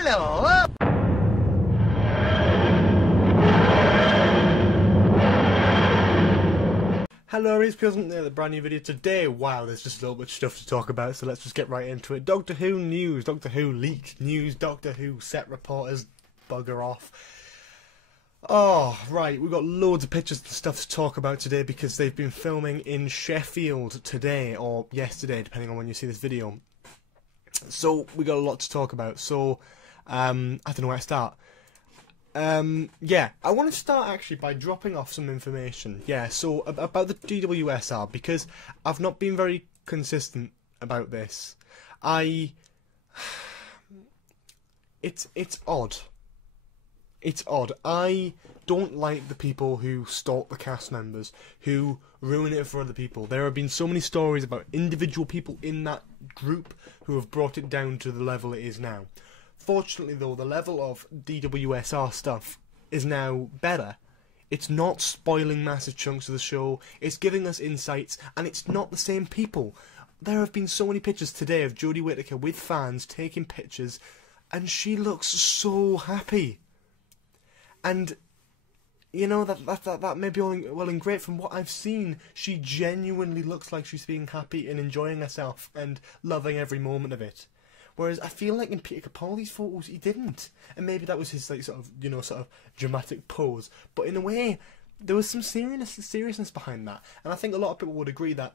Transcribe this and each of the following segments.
Hello! Hello, it's Pilsman there, the brand new video today. Wow, there's just a little bit of stuff to talk about, so let's just get right into it. Doctor Who news, Doctor Who leaked news, Doctor Who set reporters bugger off. Oh, right, we've got loads of pictures and stuff to talk about today because they've been filming in Sheffield today, or yesterday, depending on when you see this video. So, we got a lot to talk about, so, I don't know where to start. Yeah, I want to start actually by dropping off some information. Yeah, so about the DWSR, because I've not been very consistent about this. It's odd. It's odd. I don't like the people who stalk the cast members, who ruin it for other people. There have been so many stories about individual people in that group who have brought it down to the level it is now. Fortunately, though, the level of DWSR stuff is now better. It's not spoiling massive chunks of the show, it's giving us insights, and it's not the same people. There have been so many pictures today of Jodie Whittaker with fans taking pictures, and she looks so happy. And, you know, that may be all well and great. From what I've seen, she genuinely looks like she's being happy and enjoying herself and loving every moment of it. Whereas I feel like in Peter Capaldi's photos he didn't, and maybe that was his like sort of dramatic pose. But in a way, there was some seriousness behind that, and I think a lot of people would agree that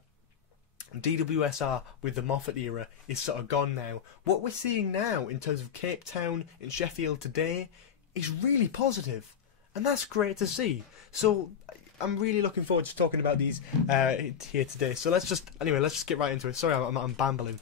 DWSR with the Moffat era is sort of gone now. What we're seeing now in terms of Cape Town and Sheffield today is really positive, and that's great to see. So I'm really looking forward to talking about these here today. So let's just get right into it. Sorry, I'm bambling.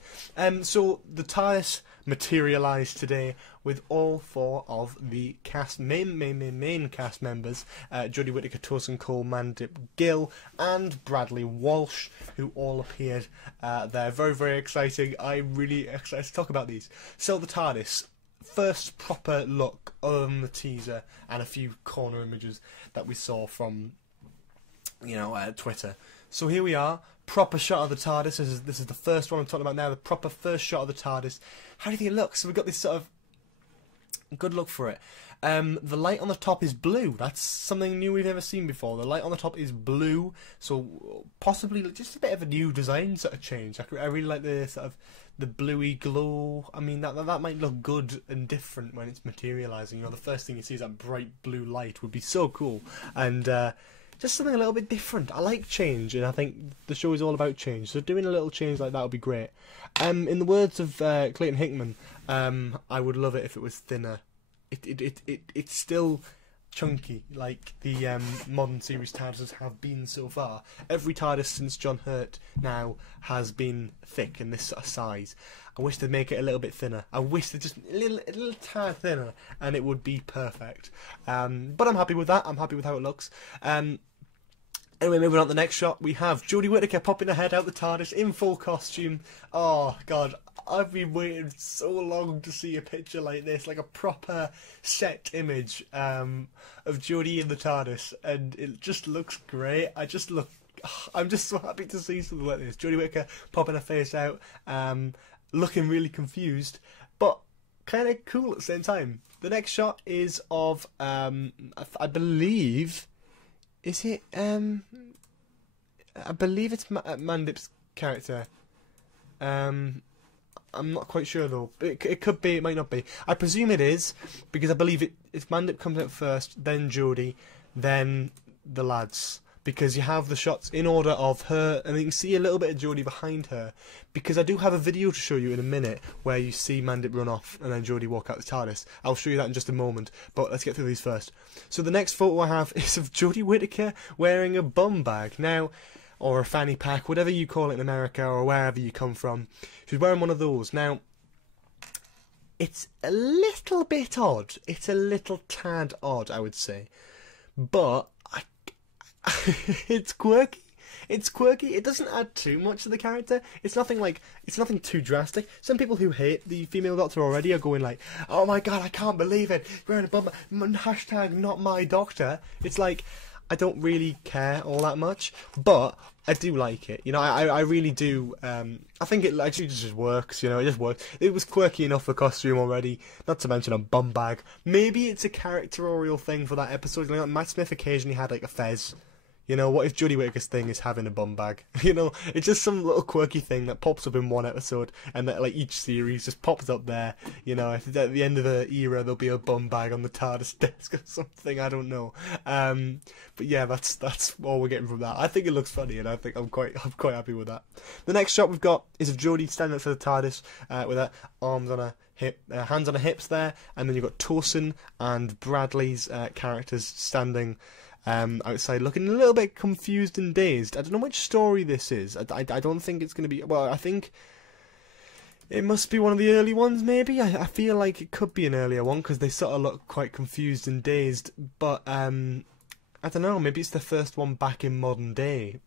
So the Tardis materialised today with all four of the main cast members: Jodie Whittaker, Tosin Cole, Mandip Gill, and Bradley Walsh, who all appeared there. Very, very exciting. I'm really excited to talk about these. So the Tardis. First proper look on the teaser and a few corner images that we saw from, you know, Twitter. So here we are, proper shot of the TARDIS. This is the first one I'm talking about now, the proper first shot of the TARDIS. How do you think it looks? So we've got this sort of good look for it. The light on the top is blue. That's something new we've never seen before. The light on the top is blue, so possibly just a bit of a new design sort of change. I really like the sort of the bluey glow. I mean, that might look good and different when it's materialising. You know, the first thing you see is that bright blue light would be so cool, and just something a little bit different. I like change, and I think the show is all about change. So doing a little change like that would be great. In the words of Clayton Hickman, I would love it if it was thinner. It's still chunky, like the modern series TARDISes have been so far. Every TARDIS since John Hurt now has been thick in this sort of size. I wish they'd make it a little bit thinner. I wish they'd just a little tad thinner, and it would be perfect. But I'm happy with that. I'm happy with how it looks. Anyway, moving on to the next shot, we have Jodie Whittaker popping her head out the TARDIS in full costume. Oh, God. I've been waiting so long to see a picture like this, like a proper set image of Jodie in the TARDIS, and it just looks great. I'm just so happy to see something like this. Jodie Whittaker popping her face out, looking really confused, but kind of cool at the same time. The next shot is of, I believe, is it, I believe it's Mandip's character. I'm not quite sure though. It could be, it might not be. I presume it is, because I believe if Mandip comes out first, then Jodie, then the lads. Because you have the shots in order of her, and you can see a little bit of Jodie behind her. Because I do have a video to show you in a minute where you see Mandip run off and then Jodie walk out the TARDIS. I'll show you that in just a moment, but let's get through these first. So the next photo I have is of Jodie Whittaker wearing a bum bag. Now, or a fanny pack, whatever you call it in America or wherever you come from. She's wearing one of those. Now, it's a little bit odd. It's a little tad odd, I would say. But it's quirky. It's quirky. It doesn't add too much to the character. It's nothing too drastic. Some people who hate the female Doctor already are going like, "Oh my God, I can't believe it. Wearing a bum. Hashtag not my Doctor." It's like, I don't really care all that much, but I do like it. You know, I really do. I think it actually just works. You know, it just works. It was quirky enough for costume already. Not to mention a bum bag. Maybe it's a characterial thing for that episode. Like Matt Smith occasionally had like a fez. You know, what if Jodie Whittaker's thing is having a bum bag? You know, it's just some little quirky thing that pops up in one episode, and that like each series just pops up there. You know, at the end of the era, there'll be a bum bag on the Tardis desk or something. I don't know. But yeah, that's all we're getting from that. I think it looks funny, and I think I'm quite happy with that. The next shot we've got is of Jodie standing up for the Tardis with her arms on her hip, hands on her hips there, and then you've got Torsen and Bradley's characters standing outside looking a little bit confused and dazed. I don't know which story this is. I don't think it's going to be... Well, I think it must be one of the early ones, maybe? I feel like it could be an earlier one, because they sort of look quite confused and dazed. But, I don't know, maybe it's the first one back in modern day.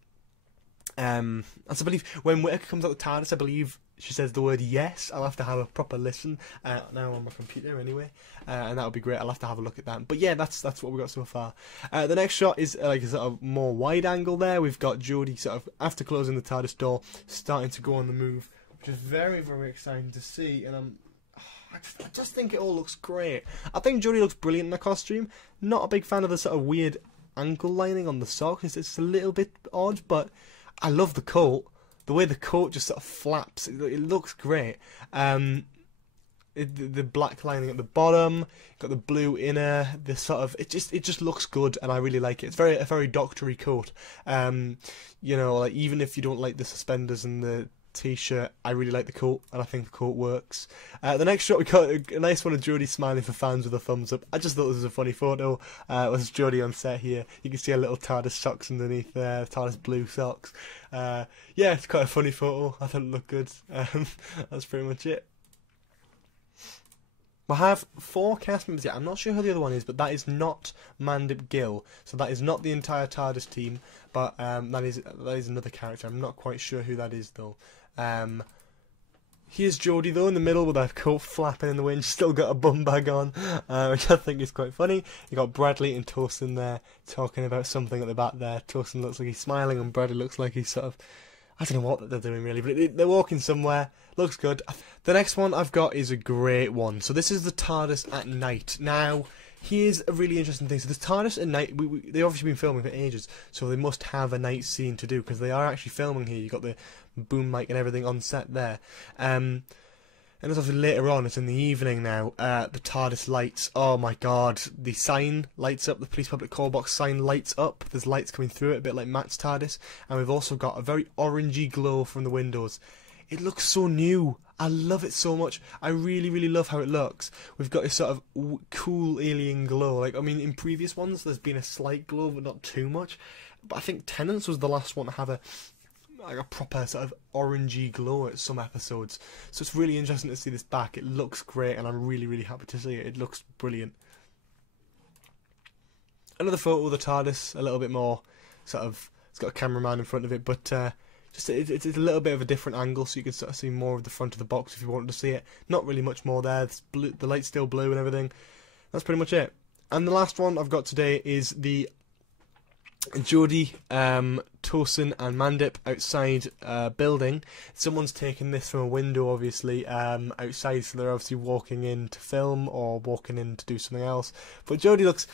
As I believe, when Whittaker comes out the TARDIS, I believe she says the word yes. I'll have to have a proper listen now on my computer anyway, and that would be great. I'll have to have a look at that. But yeah, that's what we got so far. The next shot is like a sort of more wide angle there. We've got Jodie sort of, after closing the TARDIS door, starting to go on the move, which is very, very exciting to see, and I just think it all looks great. I think Jodie looks brilliant in the costume. Not a big fan of the sort of weird ankle lining on the socks. It's a little bit odd, but I love the coat. The way the coat just sort of flaps, it looks great. The black lining at the bottom, got the blue inner. The sort of it just looks good, and I really like it. It's a very doctory coat. You know, like even if you don't like the suspenders and the t-shirt, I really like the coat, and I think the coat works. The next shot, we got a nice one of Jodie smiling for fans with a thumbs up. I just thought this was a funny photo. It was Jodie on set here. You can see a little TARDIS socks underneath there, TARDIS blue socks. Yeah, it's quite a funny photo. I thought it looked good. That's pretty much it. We have 4 cast members yet. I'm not sure who the other one is, but that is not Mandip Gill. So that is not the entire TARDIS team, but that is another character. I'm not quite sure who that is though. Here's Jodie though in the middle with her coat flapping in the wind. She's still got a bum bag on, which I think is quite funny. You got Bradley and Torsen there talking about something at the back there. Torsen looks like he's smiling, and Bradley looks like he's sort of, I don't know what they're doing really, but they're walking somewhere. Looks good. The next one I've got is a great one. So this is the TARDIS at night. Now, here's a really interesting thing. So the TARDIS at night, they've obviously been filming for ages, so they must have a night scene to do, because they are actually filming here. You've got the boom mic and everything on set there. And it's obviously later on, it's in the evening now, the TARDIS lights, oh my god, the sign lights up, the police public call box sign lights up, there's lights coming through it, a bit like Matt's TARDIS, and we've also got a very orangey glow from the windows. It looks so new. I love it so much. I really, really love how it looks. We've got this sort of cool alien glow. Like, I mean, in previous ones, there's been a slight glow, but not too much. But I think Tennant's was the last one to have a proper sort of orangey glow at some episodes. So it's really interesting to see this back. It looks great, and I'm really, really happy to see it. It looks brilliant. Another photo of the TARDIS, a little bit more sort of, it's got a cameraman in front of it, but just it's a little bit of a different angle, so you can sort of see more of the front of the box if you wanted to see it. Not really much more there. It's blue, the light's still blue and everything. That's pretty much it. And the last one I've got today is the Jodie, Torsen and Mandip outside building. Someone's taken this from a window, obviously, outside, so they're obviously walking in to film or walking in to do something else. But Jodie looks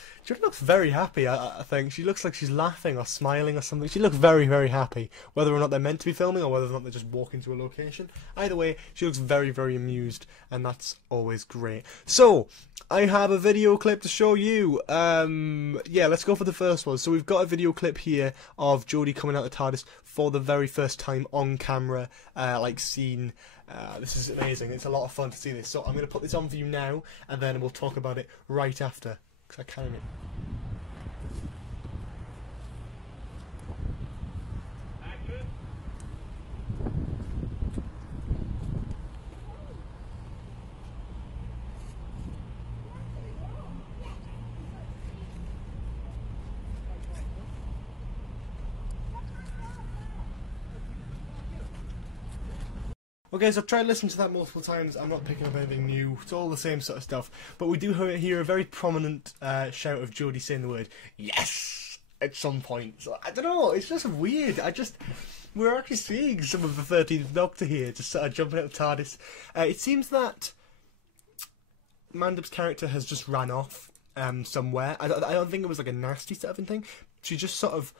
very happy. I think she looks like she's laughing or smiling or something. She looks very, very happy. Whether or not they're meant to be filming or whether or not they're just walking to a location, either way, she looks very, very amused, and that's always great. So I have a video clip to show you. Yeah, let's go for the first one. So we've got a video clip here of Jodie coming out of the TARDIS for the very first time on camera, like scene. This is amazing. It's a lot of fun to see this. So I'm going to put this on for you now, and then we'll talk about it right after, because I can. Okay, so I've tried listening to that multiple times. I'm not picking up anything new. It's all the same sort of stuff. But we do hear a very prominent shout of Jodie saying the word yes. at some point. So I don't know. It's just weird. We're actually seeing some of the 13th Doctor here, just sort of jumping out of TARDIS. It seems that Mandip's character has just ran off somewhere. I don't think it was like a nasty sort of thing. She just sort of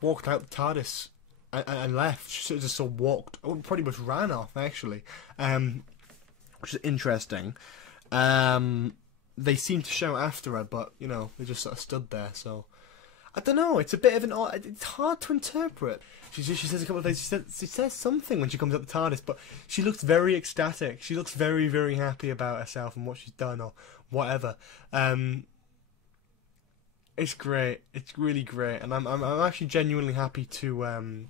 walked out the TARDIS and left. She sort of just walked, pretty much ran off actually, which is interesting. They seemed to shout after her, but you know, they just sort of stood there. So I don't know. It's a bit of an odd. It's hard to interpret. She says a couple of things. She says something when she comes up the TARDIS, but she looks very ecstatic. She looks very, very happy about herself and what she's done or whatever. It's great. It's really great, and I'm actually genuinely happy to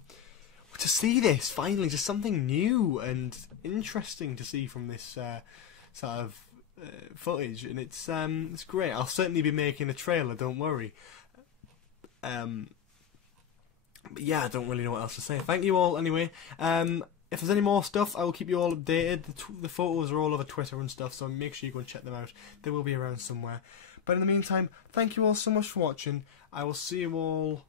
see this finally. Just something new and interesting to see from this sort of footage, and it's great. I'll certainly be making a trailer. Don't worry. But yeah, I don't really know what else to say. Thank you all anyway. If there's any more stuff, I will keep you all updated. The photos are all over Twitter and stuff, so make sure you go and check them out. They will be around somewhere. But in the meantime, thank you all so much for watching. I will see you all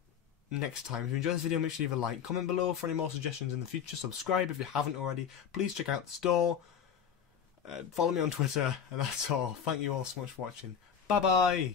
next time. If you enjoyed this video, make sure you leave a like. Comment below for any more suggestions in the future. Subscribe if you haven't already. Please check out the store. Follow me on Twitter, and that's all. Thank you all so much for watching. Bye bye.